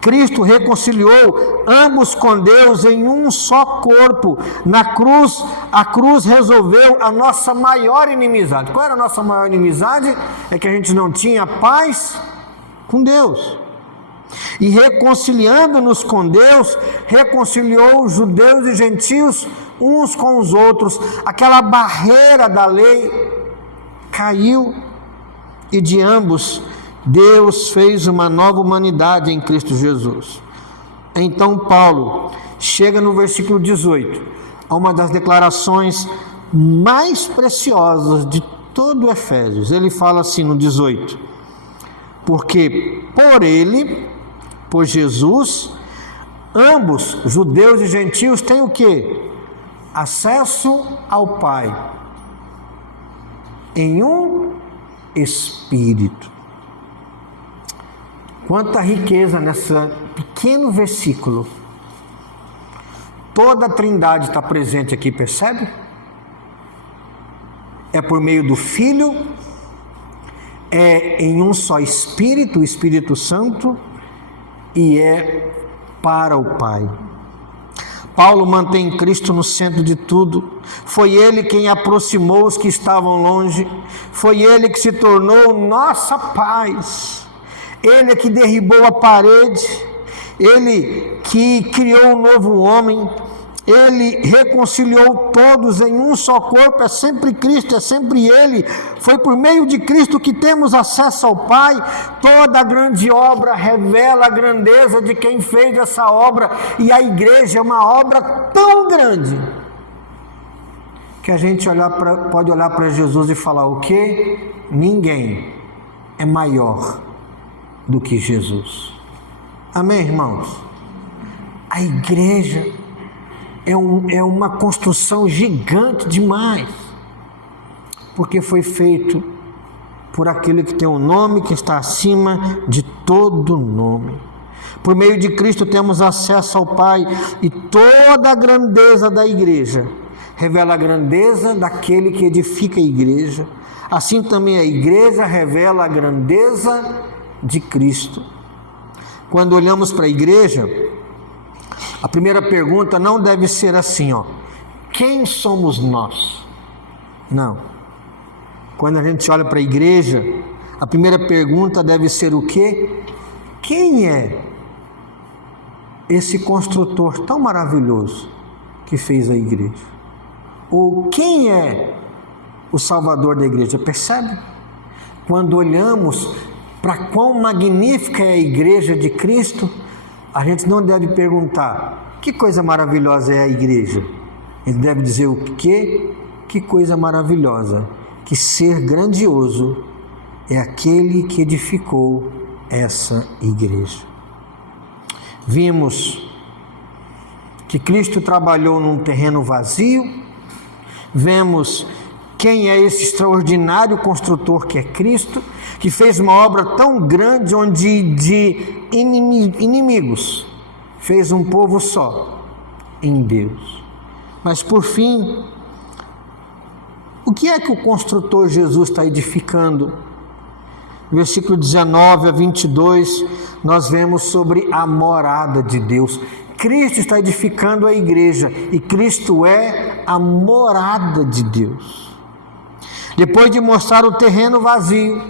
Cristo reconciliou ambos com Deus em um só corpo. Na cruz, a cruz resolveu a nossa maior inimizade. Qual era a nossa maior inimizade? É que a gente não tinha paz com Deus. E reconciliando-nos com Deus, reconciliou os judeus e gentios uns com os outros. Aquela barreira da lei caiu e de ambos Deus fez uma nova humanidade em Cristo Jesus. Então Paulo chega no versículo 18, a uma das declarações mais preciosas de todo Efésios. Ele fala assim no 18: porque por ele, por Jesus, ambos, judeus e gentios, têm o quê? Acesso ao Pai em um Espírito. Quanta riqueza nesse pequeno versículo. Toda a Trindade está presente aqui, percebe? É por meio do Filho, é em um só Espírito, o Espírito Santo, e é para o Pai. Paulo mantém Cristo no centro de tudo. Foi Ele quem aproximou os que estavam longe. Foi Ele que se tornou nossa paz. Ele é que derribou a parede. Ele que criou um novo homem. Ele reconciliou todos em um só corpo. É sempre Cristo, é sempre Ele. Foi por meio de Cristo que temos acesso ao Pai. Toda a grande obra revela a grandeza de quem fez essa obra. E a igreja é uma obra tão grande que a gente pode olhar para Jesus e falar o quê? Ninguém é maior do que Jesus. Amém, irmãos? A igreja é uma construção gigante demais, porque foi feito por aquele que tem um nome que está acima de todo nome. Por meio de Cristo temos acesso ao Pai, e toda a grandeza da igreja revela a grandeza daquele que edifica a igreja. Assim também a igreja revela a grandeza de Cristo. Quando olhamos para a igreja, a primeira pergunta não deve ser assim, quem somos nós? Não. Quando a gente olha para a igreja, a primeira pergunta deve ser o quê? Quem é esse construtor tão maravilhoso que fez a igreja? Ou quem é o Salvador da igreja? Percebe? Quando olhamos para quão magnífica é a igreja de Cristo, a gente não deve perguntar que coisa maravilhosa é a igreja. Ele deve dizer o quê? Que coisa maravilhosa, que ser grandioso é aquele que edificou essa igreja. Vimos que Cristo trabalhou num terreno vazio. Vemos quem é esse extraordinário construtor que é Cristo, que fez uma obra tão grande onde de inimigos fez um povo só em Deus. Mas por fim, o que é que o construtor Jesus está edificando? Versículo 19 a 22, nós vemos sobre a morada de Deus. Cristo está edificando a igreja, e Cristo é a morada de Deus. Depois de mostrar o terreno vazio,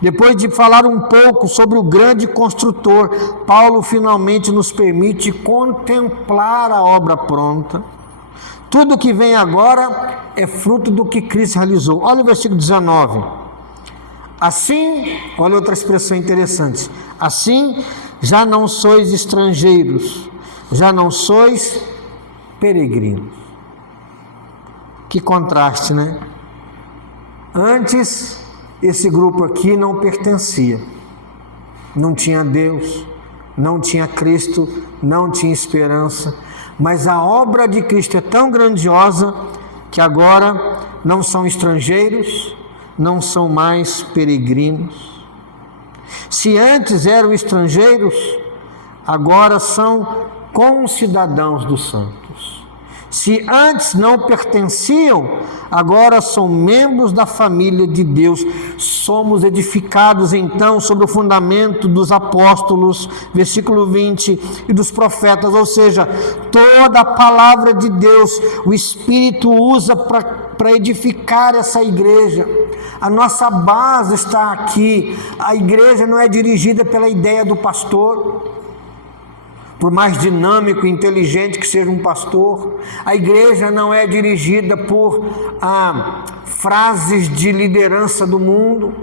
depois de falar um pouco sobre o grande construtor, Paulo finalmente nos permite contemplar a obra pronta. Tudo que vem agora é fruto do que Cristo realizou. Olha o versículo 19. Assim, olha outra expressão interessante. Assim, já não sois estrangeiros, já não sois peregrinos. Que contraste, né? Antes, esse grupo aqui não pertencia, não tinha Deus, não tinha Cristo, não tinha esperança. Mas a obra de Cristo é tão grandiosa que agora não são estrangeiros, não são mais peregrinos. Se antes eram estrangeiros, agora são concidadãos dos santos. Se antes não pertenciam, agora são membros da família de Deus. Somos edificados então sobre o fundamento dos apóstolos, versículo 20, e dos profetas, ou seja, toda a palavra de Deus, o Espírito usa para edificar essa igreja. A nossa base está aqui. A igreja não é dirigida pela ideia do pastor, por mais dinâmico e inteligente que seja um pastor. A igreja não é dirigida por frases de liderança do mundo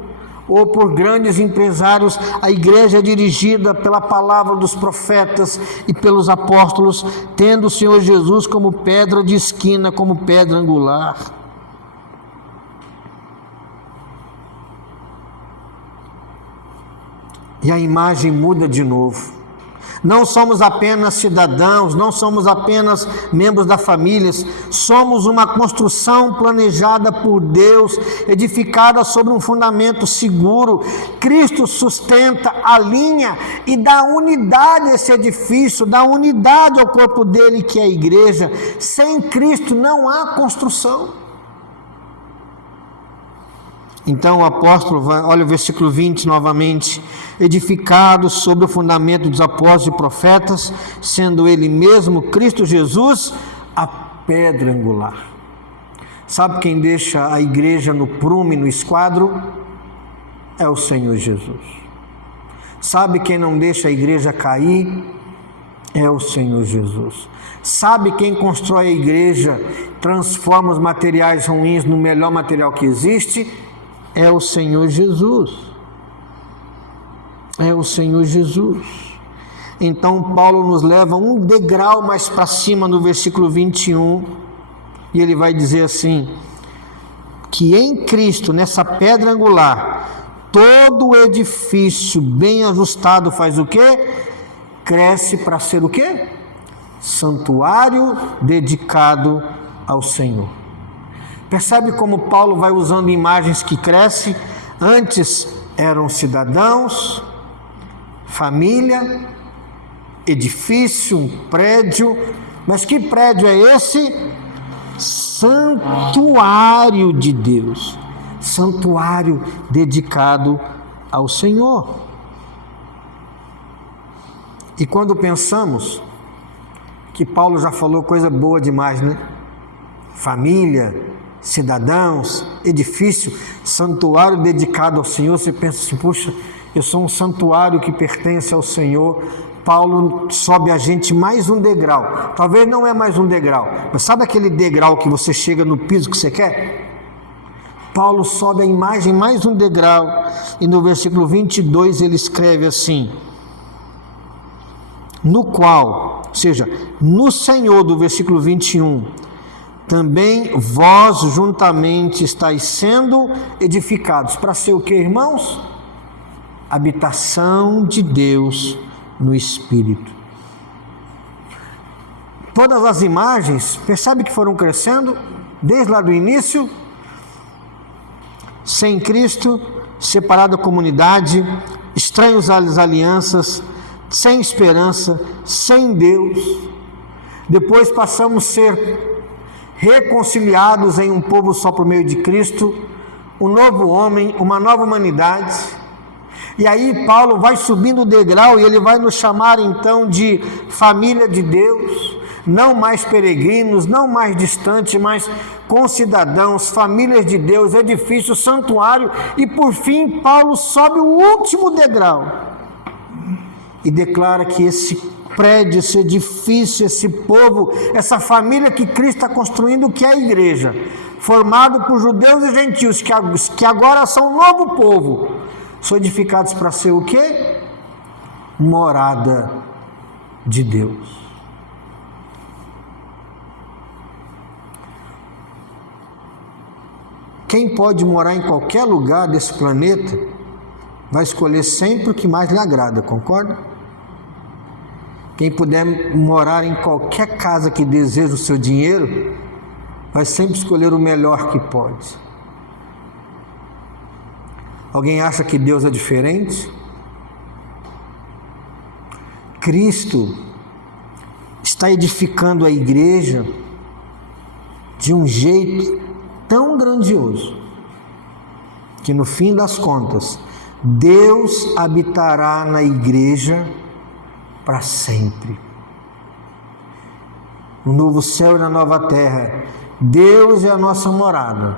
ou por grandes empresários. A igreja é dirigida pela palavra dos profetas e pelos apóstolos, tendo o Senhor Jesus como pedra de esquina, como pedra angular. E a imagem muda de novo. Não somos apenas cidadãos, não somos apenas membros da família, somos uma construção planejada por Deus, edificada sobre um fundamento seguro. Cristo sustenta a linha e dá unidade a esse edifício, dá unidade ao corpo dele, que é a igreja. Sem Cristo não há construção. Então o apóstolo vai, olha o versículo 20 novamente: edificado sobre o fundamento dos apóstolos e profetas, sendo ele mesmo, Cristo Jesus, a pedra angular. Sabe quem deixa a igreja no prumo e no esquadro? É o Senhor Jesus. Sabe quem não deixa a igreja cair? É o Senhor Jesus. Sabe quem constrói a igreja, transforma os materiais ruins no melhor material que existe? É o Senhor Jesus. É o Senhor Jesus. Então Paulo nos leva um degrau mais para cima no versículo 21, e ele vai dizer assim: que em Cristo, nessa pedra angular, todo o edifício bem ajustado faz o quê? Cresce para ser o quê? Santuário dedicado ao Senhor. Percebe como Paulo vai usando imagens que crescem? Antes eram cidadãos, família, edifício, um prédio. Mas que prédio é esse? Santuário de Deus. Santuário dedicado ao Senhor. E quando pensamos que Paulo já falou coisa boa demais, né? Família, cidadãos, edifício, santuário dedicado ao Senhor, você pensa assim: puxa, eu sou um santuário que pertence ao Senhor. Paulo sobe a gente mais um degrau. Talvez não é mais um degrau, mas sabe aquele degrau que você chega no piso que você quer? Paulo sobe a imagem mais um degrau, e no versículo 22 ele escreve assim: no qual, ou seja, no Senhor, do versículo 21, também vós juntamente estáis sendo edificados. Para ser o que, irmãos? Habitação de Deus no Espírito. Todas as imagens, percebe que foram crescendo desde lá do início? Sem Cristo, separado da comunidade, estranhos às alianças, sem esperança, sem Deus. Depois passamos a ser reconciliados em um povo só por meio de Cristo, um novo homem, uma nova humanidade. E aí Paulo vai subindo o degrau e ele vai nos chamar então de família de Deus, não mais peregrinos, não mais distantes, mas concidadãos, famílias de Deus, edifício, santuário. E por fim Paulo sobe o último degrau e declara que esse prédio, esse edifício, esse povo, essa família que Cristo está construindo, que é a igreja, formado por judeus e gentios, que agora são um novo povo, são edificados para ser o quê? Morada de Deus. Quem pode morar em qualquer lugar desse planeta vai escolher sempre o que mais lhe agrada, concorda? Quem puder morar em qualquer casa que deseja o seu dinheiro, vai sempre escolher o melhor que pode. Alguém acha que Deus é diferente? Cristo está edificando a igreja de um jeito tão grandioso, que no fim das contas, Deus habitará na igreja para sempre. No novo céu e na nova terra, Deus é a nossa morada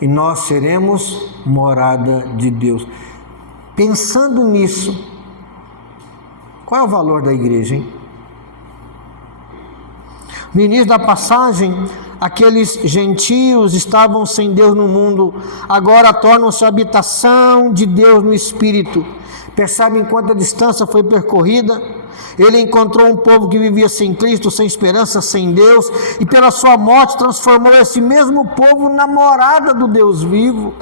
e nós seremos morada de Deus. Pensando nisso, qual é o valor da igreja, hein? No início da passagem, aqueles gentios estavam sem Deus no mundo, agora tornam-se a habitação de Deus no Espírito. Percebem quanta distância foi percorrida? Ele encontrou um povo que vivia sem Cristo, sem esperança, sem Deus, e pela sua morte transformou esse mesmo povo na morada do Deus vivo.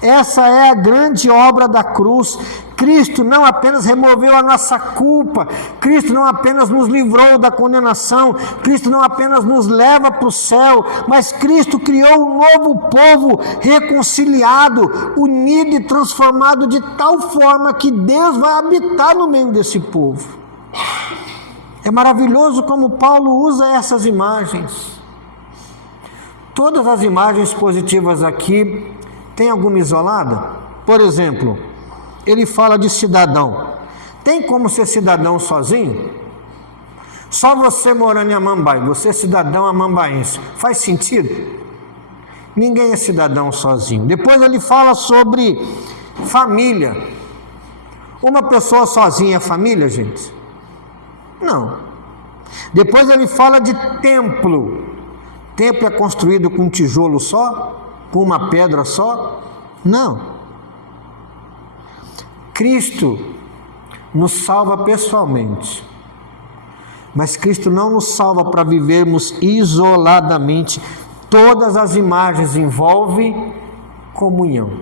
Essa é a grande obra da cruz. Cristo não apenas removeu a nossa culpa, Cristo não apenas nos livrou da condenação, Cristo não apenas nos leva para o céu, mas Cristo criou um novo povo reconciliado, unido e transformado de tal forma que Deus vai habitar no meio desse povo. É maravilhoso como Paulo usa essas imagens. Todas as imagens positivas aqui, tem alguma isolada? Por exemplo, ele fala de cidadão. Tem como ser cidadão sozinho? Só você morando em Amambai, você é cidadão amambaense. Faz sentido? Ninguém é cidadão sozinho. Depois ele fala sobre família. Uma pessoa sozinha é família, gente? Não. Depois ele fala de templo. Templo é construído com um tijolo só? Com uma pedra só? Não. Cristo nos salva pessoalmente, mas Cristo não nos salva para vivermos isoladamente. Todas as imagens envolvem comunhão.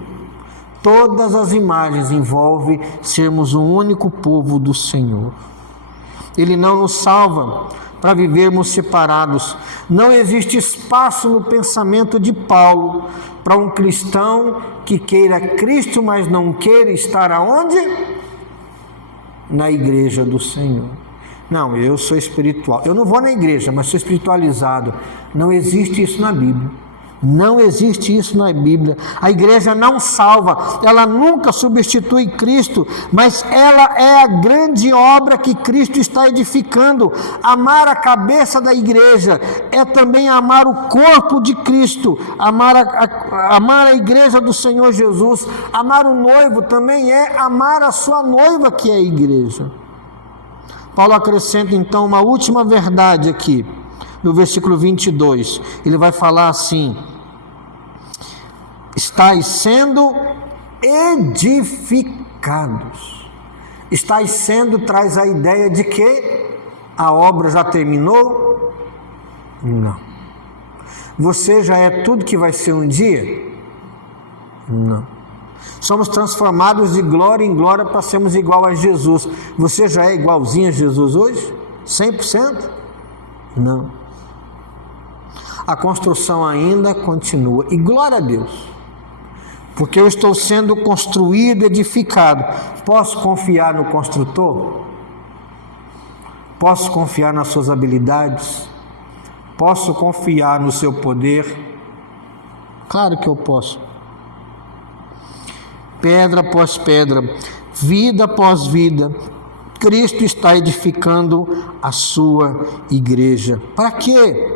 Todas as imagens envolvem sermos um único povo do Senhor. Ele não nos salva para vivermos separados. Não existe espaço no pensamento de Paulo para um cristão que queira Cristo, mas não queira estar aonde? Na igreja do Senhor. Não, eu sou espiritual. Eu não vou na igreja, mas sou espiritualizado. Não existe isso na Bíblia. Não existe isso na Bíblia. A igreja não salva, ela nunca substitui Cristo, mas ela é a grande obra que Cristo está edificando. Amar a cabeça da igreja é também amar o corpo de Cristo, amar a igreja do Senhor Jesus. Amar o noivo também é amar a sua noiva, que é a igreja. Paulo acrescenta então uma última verdade aqui, no versículo 22, ele vai falar assim: estáis sendo edificados. Estáis sendo traz a ideia de que a obra já terminou? Não. Você já é tudo que vai ser um dia? Não. Somos transformados de glória em glória para sermos igual a Jesus. Você já é igualzinho a Jesus hoje? 100%? Não. A construção ainda continua. E glória a Deus, porque eu estou sendo construído, edificado. Posso confiar no construtor? Posso confiar nas suas habilidades? Posso confiar no seu poder? Claro que eu posso. Pedra após pedra, vida após vida, Cristo está edificando a sua igreja. Para quê?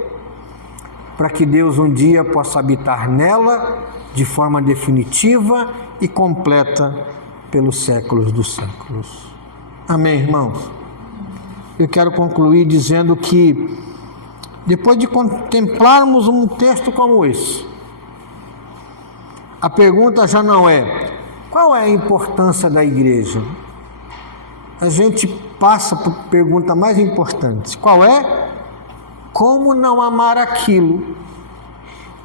Para que Deus um dia possa habitar nela de forma definitiva e completa pelos séculos dos séculos. Amém, irmãos? Eu quero concluir dizendo que, depois de contemplarmos um texto como esse, a pergunta já não é: qual é a importância da igreja? A gente passa por pergunta mais importante. Qual é? Como não amar aquilo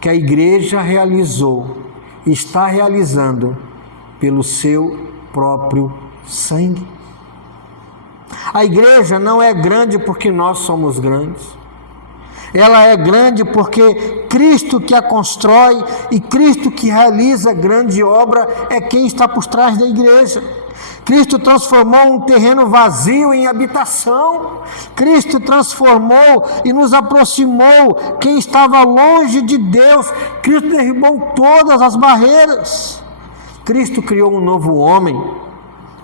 que a igreja realizou e está realizando pelo seu próprio sangue? A igreja não é grande porque nós somos grandes. Ela é grande porque Cristo que a constrói e Cristo que realiza a grande obra é quem está por trás da igreja. Cristo transformou um terreno vazio em habitação. Cristo transformou e nos aproximou quem estava longe de Deus. Cristo derrubou todas as barreiras. Cristo criou um novo homem.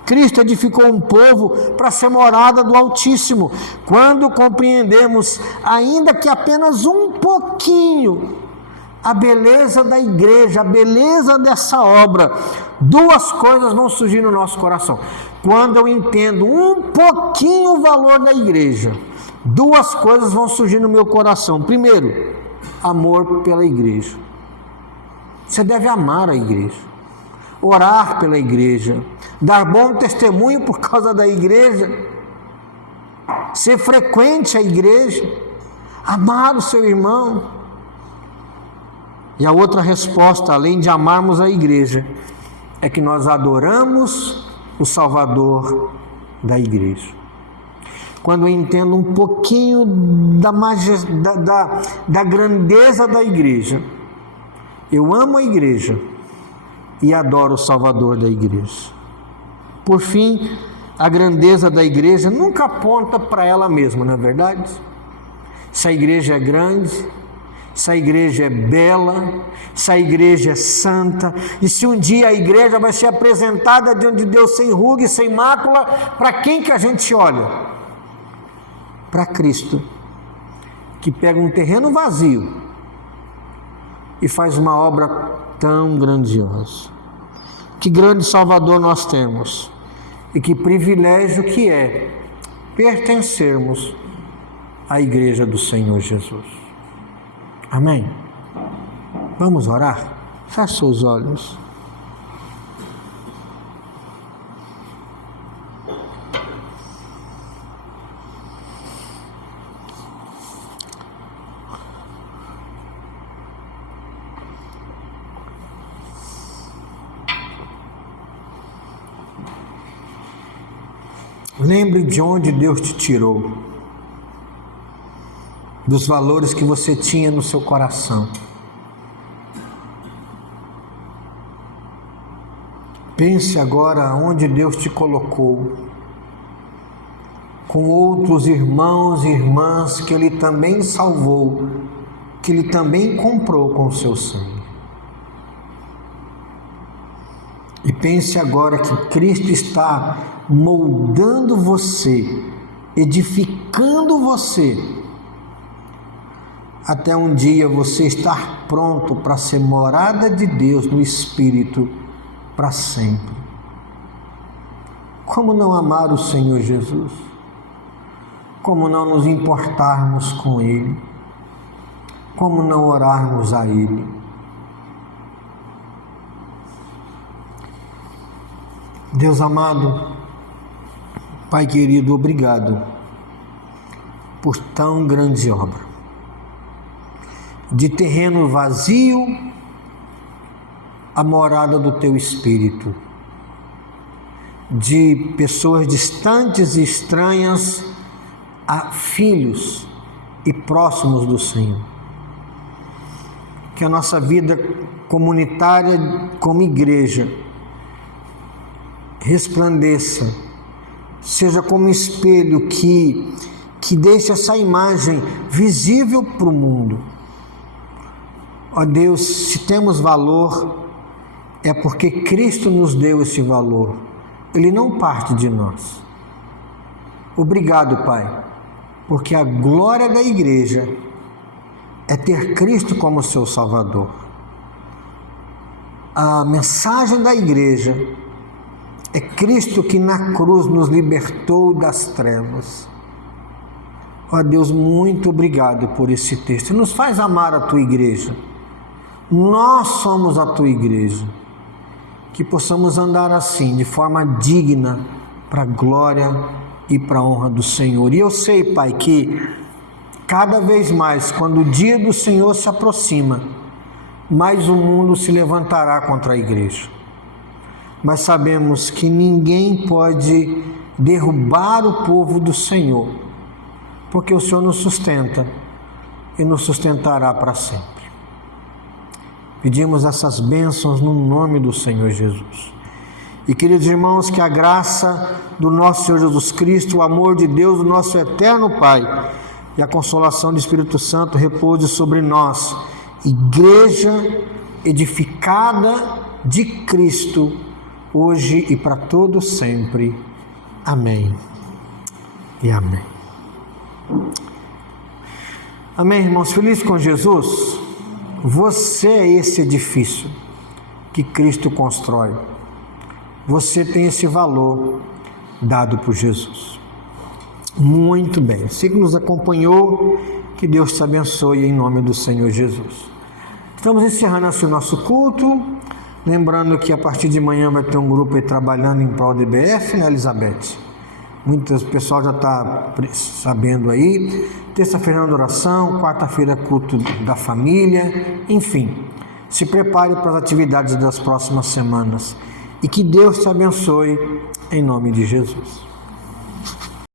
Cristo edificou um povo para ser morada do Altíssimo. Quando compreendemos, ainda que apenas um pouquinho, a beleza da igreja, a beleza dessa obra, duas coisas vão surgir no nosso coração. Quando eu entendo um pouquinho o valor da igreja, duas coisas vão surgir no meu coração. Primeiro, amor pela igreja. Você deve amar a igreja, orar pela igreja, dar bom testemunho por causa da igreja, ser frequente à igreja, amar o seu irmão. E a outra resposta, além de amarmos a igreja, é que nós adoramos o Salvador da igreja. Quando eu entendo um pouquinho da grandeza da igreja, eu amo a igreja e adoro o Salvador da igreja. Por fim, a grandeza da igreja nunca aponta para ela mesma, não é verdade? Se a igreja é grande, se a igreja é bela, se a igreja é santa, e se um dia a igreja vai ser apresentada diante de Deus sem ruga e sem mácula, para quem que a gente olha? Para Cristo, que pega um terreno vazio e faz uma obra tão grandiosa. Que grande Salvador nós temos, e que privilégio que é pertencermos à igreja do Senhor Jesus. Amém? Vamos orar? Feche seus olhos. Lembre de onde Deus te tirou, dos valores que você tinha no seu coração. Pense agora onde Deus te colocou, com outros irmãos e irmãs que Ele também salvou, que Ele também comprou com o seu sangue. E pense agora que Cristo está moldando você, edificando você, até um dia você estar pronto para ser morada de Deus no Espírito para sempre. Como não amar o Senhor Jesus? Como não nos importarmos com Ele? Como não orarmos a Ele? Deus amado, Pai querido, obrigado por tão grande obra. De terreno vazio, a morada do Teu Espírito. De pessoas distantes e estranhas a filhos e próximos do Senhor. Que a nossa vida comunitária como igreja resplandeça, seja como um espelho que deixe essa imagem visível para o mundo. Ó Deus, se temos valor, é porque Cristo nos deu esse valor. Ele não parte de nós. Obrigado, Pai, porque a glória da igreja é ter Cristo como seu Salvador. A mensagem da igreja é Cristo que na cruz nos libertou das trevas. Ó Deus, muito obrigado por esse texto. Nos faz amar a Tua igreja. Nós somos a Tua igreja. Que possamos andar assim, de forma digna, para a glória e para a honra do Senhor. E eu sei, Pai, que cada vez mais, quando o dia do Senhor se aproxima, mais o mundo se levantará contra a igreja. Mas sabemos que ninguém pode derrubar o povo do Senhor, porque o Senhor nos sustenta e nos sustentará para sempre. Pedimos essas bênçãos no nome do Senhor Jesus. E queridos irmãos, que a graça do nosso Senhor Jesus Cristo, o amor de Deus, o nosso eterno Pai, e a consolação do Espírito Santo repouse sobre nós, igreja edificada de Cristo, hoje e para todo sempre. Amém e amém. Amém, irmãos? Felizes com Jesus? Você é esse edifício que Cristo constrói. Você tem esse valor dado por Jesus. Muito bem. Você que nos acompanhou, que Deus te abençoe em nome do Senhor Jesus. Estamos encerrando assim o nosso culto. Lembrando que a partir de manhã vai ter um grupo aí trabalhando em prol do IBF, né, Elizabeth? O pessoal já está sabendo aí. Terça-feira na oração, quarta-feira culto da família, enfim. Se prepare para as atividades das próximas semanas. E que Deus te abençoe em nome de Jesus.